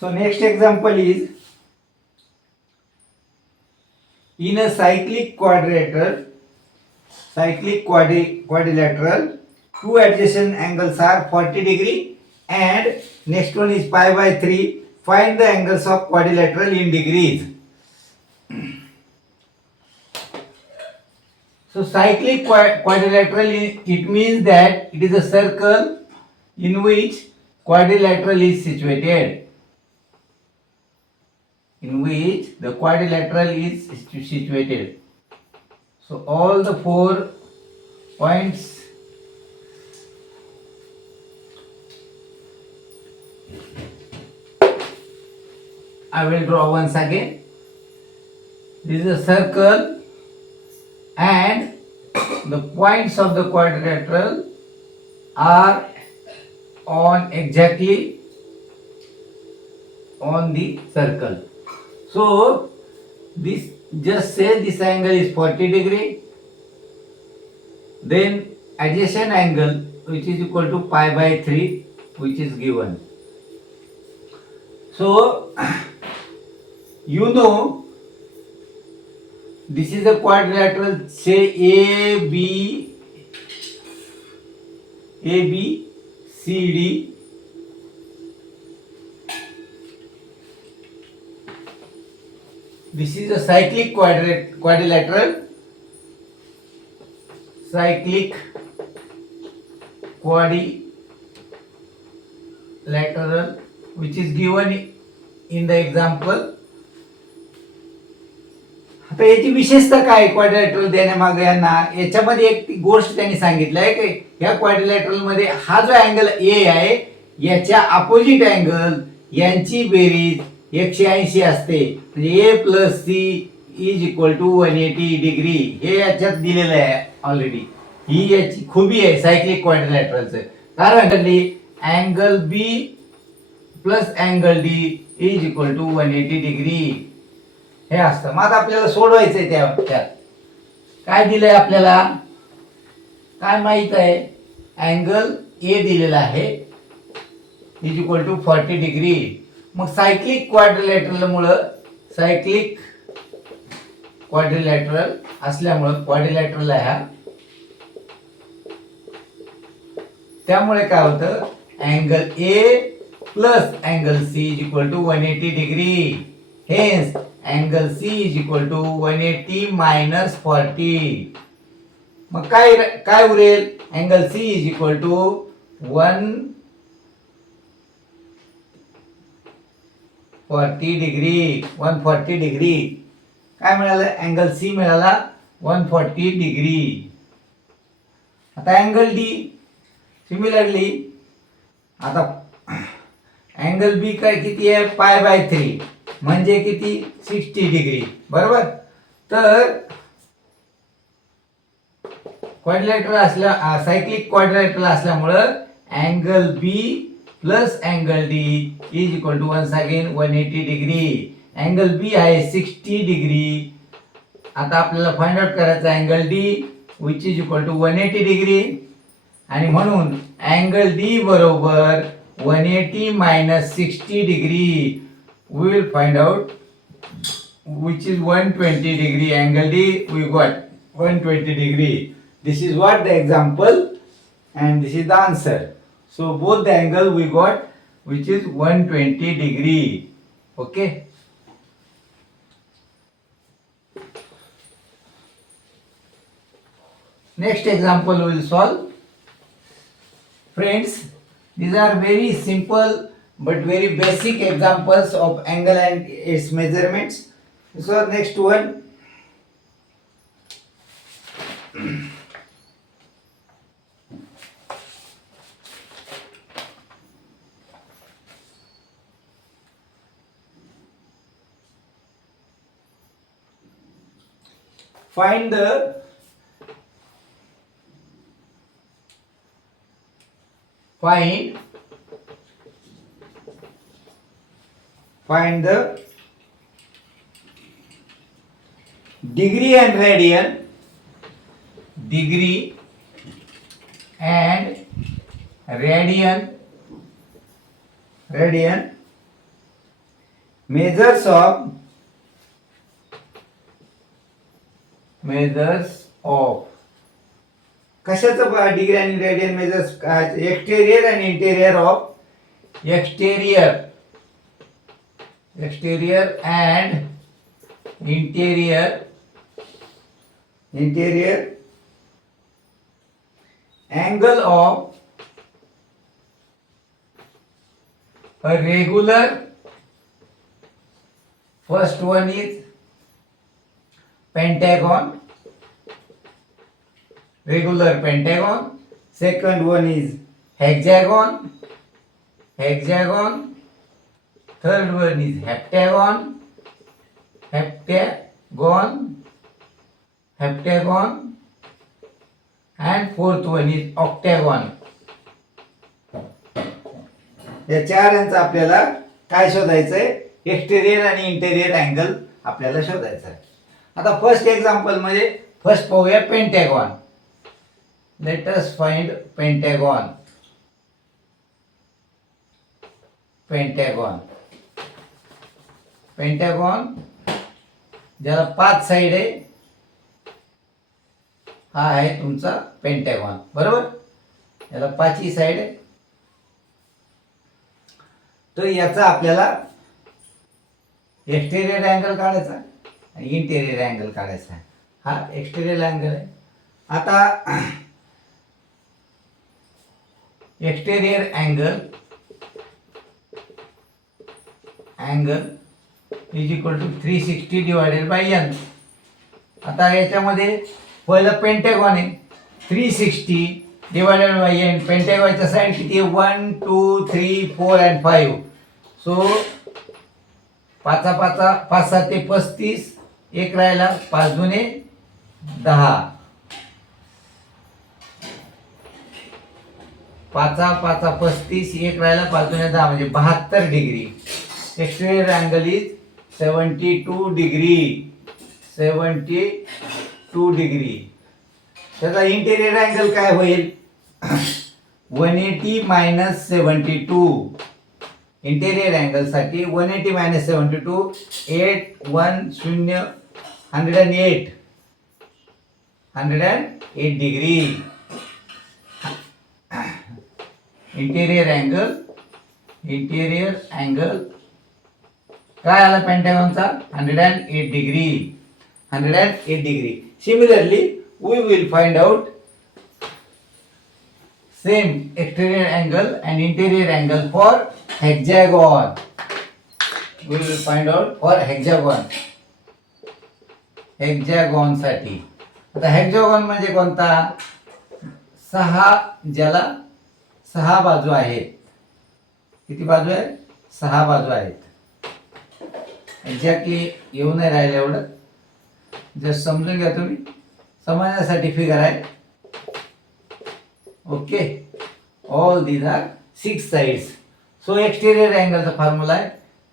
So next example is in a cyclic quadrilateral, two adjacent angles are 40 degree and next one is pi by 3. Find the angles of quadrilateral in degrees. So cyclic quadrilateral, it means that it is a circle in which quadrilateral is situated. In which the quadrilateral is situated. So all the 4 points I will draw once again. This is a circle and the points of the quadrilateral are on exactly on the circle. So this, just say this angle is 40 degree, then adjacent angle which is equal to pi by 3 which is given. So you know this is a quadrilateral, say ABCD. This is a cyclic quadrilateral, which is given in the example. आता याची विशेषता काय quadrilateral देण्यामागे यांना याच्यामध्ये एक गोष्ट त्यांनी सांगितलं आहे की या क्वाड्रिलॅटरल मध्ये हा जो अँगल ए आहे याच्या अपोजिट अँगल यांची बेरीज 180 असते. म्हणजे A plus C is equal to 180 degree हे याच्यात दिलेलं आहे ऑलरेडी. ही याची खूबी आहे सायक्लिक क्वाड्रिलॅटरलचं. कारण angle B plus angle D is equal to 180 degree हे असतं. मग आता आपल्याला सोडवायचंय त्यात काय दिलंय आपल्याला, काय माहित आहे, अँगल ए दिलेला आहे इज इक्वल टू 40 डिग्री. मग सायक्लिक क्वाड्रिलॅटरल असल्यामुळं क्वाड्रिलॅटरल आहे हा, त्यामुळे काय होतं angle A plus angle C is equal to 180 degree. Hence angle C is equal to 180 minus 40. मग काय उरेल, angle C is equal to 140 degree. काय मिळालं, अँगल सी मिळाला 140 डिग्री. आता अँगल डी सिमिलरली, आता अँगल बी काय किती आहे, पाय बाय 3 म्हणजे किती 60 डिग्री. बरोबर. तर सायक्लिक क्वाड्रिलॅटरल असल्यामुळं angle B plus angle D is equal to once again 180 degree. Angle B आहे 60 डिग्री. आता आपल्याला फाइंड आउट करायचं angle D which is equal to 180 degree. आणि म्हणून अँगल डी बरोबर 180 minus 60 degree. We will find out which is 120 degree. Angle D we got 120 degree. This is what the example and this is the answer. So both the angle we got which is 120 degree. Okay. Next example we will solve. Friends, these are very simple but very basic examples of angle and its measurements. So next one, find the degree and radian measures of कशाचं degree आणि radian measures exterior आणि interior of exterior and interior angle of a regular, first one is pentagon, regular pentagon, second one is hexagon, third one is heptagon, and fourth one is octagon. या चारांचा आपल्याला काय शोधायचंय? Exterior आणि interior angle आपल्याला शोधायचा आहे. आता first example मध्ये first पाहूया Pentagon. Let us find Pentagon. ज्याला 5 साइड आहे, हा आहे तुमचा पेंटॅगॉन, बरोबर. याला 5ही साइड आहे. तर याचा आपल्याला एक्सटेरियर अँगल काढायचा आणि इंटेरियर अँगल काढायचा. हा एक्सटेरियर अँगल आहे. आता exterior angle is equal to 360 divided by n. आता याच्यामध्ये पहिलं पेंटॅगॉन आहे. 360 डिवायडेड बाय n. पेंटॅगॉनच्या साइड किती आहे? 1 2 3 4 and 5. सो 5 7 35, एक राहिला, 5 दुने 10, 5 35, एक राहिला, 5 दुने 10 म्हणजे 72 degree. Exterior angle is 72 degree. त्याचा इंटेरियर अँगल काय होईल? 180 मायनस 72. इंटेरियर अँगल साठी 180 मायनस 72 108 डिग्री. इंटेरियर अँगल काय आला पेंटॅगॉनचा? 108 degree. Similarly, we will find out same exterior angle and interior angle for hexagon. We will find out for hexagon साठी. आता hexagon म्हणजे कोणता? 6, ज्याला 6 बाजू आहेत. किती बाजू आहेत? 6 बाजू आहेत. एक्झॅक्टली येऊ नाही राहिलं एवढं, जस्ट समजून घ्या तुम्ही, समजण्यासाठी फिगर आहे. Okay, all these are 6 sides. So exterior अँगलचा फॉर्म्युला आहे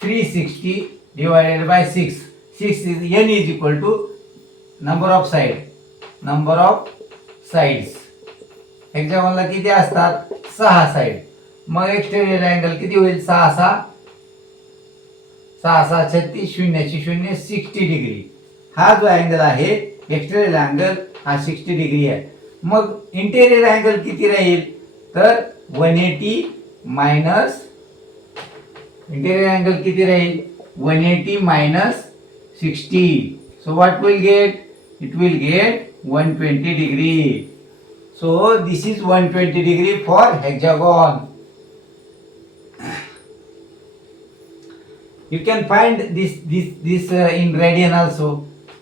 360 divided by 6. 6 is n is equal to number of sides. हेक्सागॉनला किती असतात? 6 साइड. मग एक्सटेरियर अँगल किती होईल? 6 6 36, 0 0 60 डिग्री. हा जो अँगल आहे एक्सटेरियर अँगल हा 60 डिग्री आहे. मग इंटेरियर अँगल किती राहील? तर 180 मायनस, इंटेरियर अँगल किती राहील? 180 minus 60. So what will get? It will get 120 degree. So this is 120 degree for hexagon. You can find this in radian also.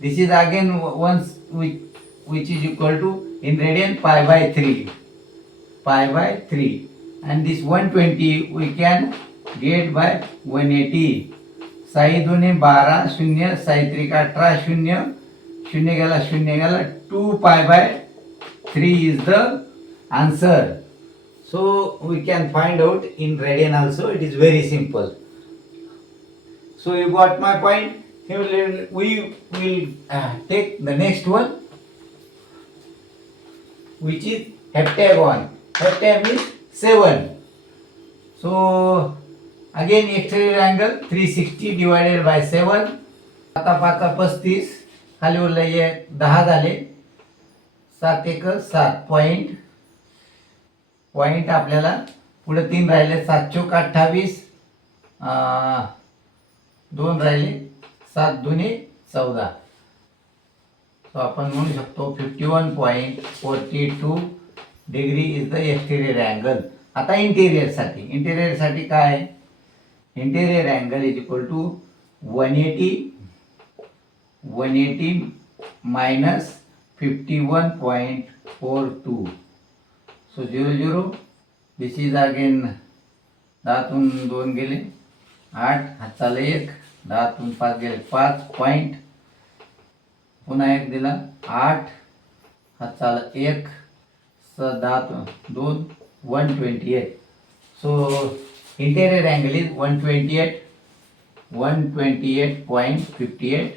This is again once which is equal to in radian pi by 3, and this 120 we can get by 180. Sai दोन्ही 12, 0 साई त्रिका 18, 0 गेला 2 pi by 3 is the answer. So we can find out in radian also. It is very simple. So you got my point. We will take the next one, which is heptagon. Heptagon is 7. So again exterior angle 360 divided bye 7. आता 5 35, खाली उरलं 10 झाले. 7 1 7 point आपल्याला पुढे 3 राहिले. 7 चोक 28, 2 राहिले. 7 दुने 14. So आपण म्हणू शकतो 51.42 degree is the exterior angle. आता इंटेरियर साठी काय? Interior angle is equal to 180 minus 51.42. So 0 this is again 10तून 2 गेले 8, हाताला 1, 10तून 5 गेले 5 पॉइंट, पुन्हा 1 दिला 8, हाताला 1, 10तून 2 128. So interior angle is 128.58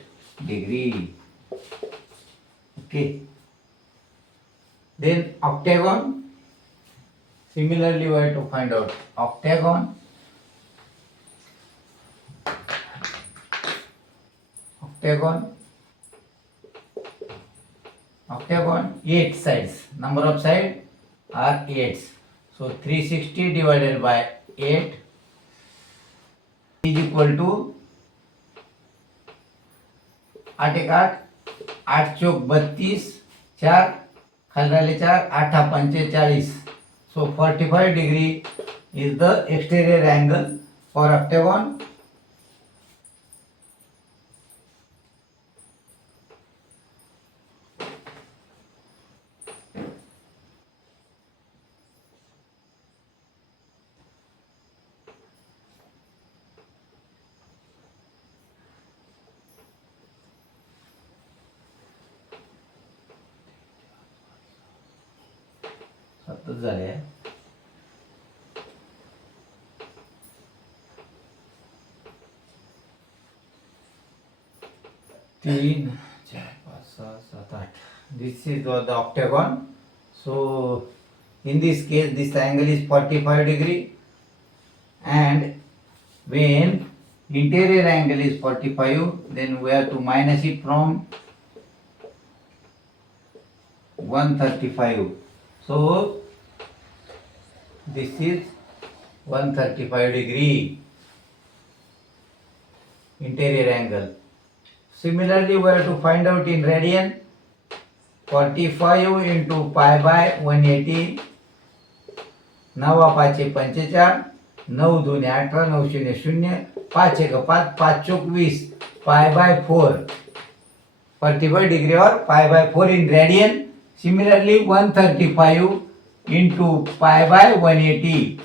degree. Okay. Then octagon. Similarly, we have to find out octagon. Octagon 8 sides. Number of sides are 8. So 360 divided by 8 is equal to 8 1 8, 8 चौक 32, 4 खाली राहिले 4, 8 45. So 45 degree is the exterior angle for octagon. सतत झाले. 3 4 5 6 7 8. This is the octagon. So in this case this angle is 45 degree, and when interior angle is 45, then we have to minus it from 135. So this is 135 degree interior angle. Similarly, we have to find out in radian. 45 into pi by 180. 9 5 45, 9 2 18, 9 0 0, 5 1 5, 5 Chowk 20, pi by 4. 45 degree or pi by 4 in radian. Similarly, 135 into pi by 180.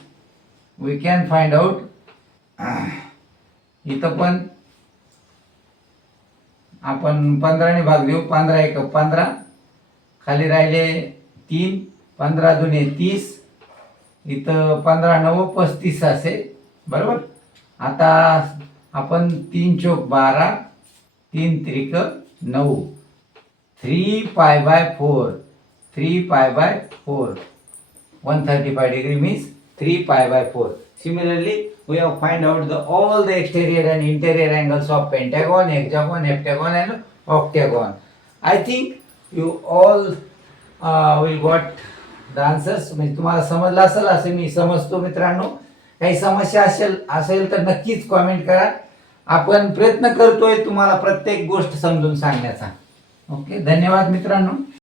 We can find out. इथं पण आपण 15 ने भाग देऊ. 15 1 15, खाली राहिले 3, 15 दुने 30, इथं 15 9 35 असे. बरोबर. आता आपण 3 चौक 12, 3 त्रिक 9, 3 pi by 4, 3 pi by 4. 135 degree means 3 pi by 4. Similarly, we have find out all the exterior and interior angles of pentagon, hexagon, heptagon and octagon. I think you all will got the answers. म्हणजे तुम्हाला समजलं असेल असे मी समजतो मित्रांनो. काही समस्या असेल तर नक्कीच कमेंट करा. आपण प्रयत्न करतोय तुम्हाला प्रत्येक गोष्ट समजून सांगण्याचा. ओके, धन्यवाद मित्रांनो.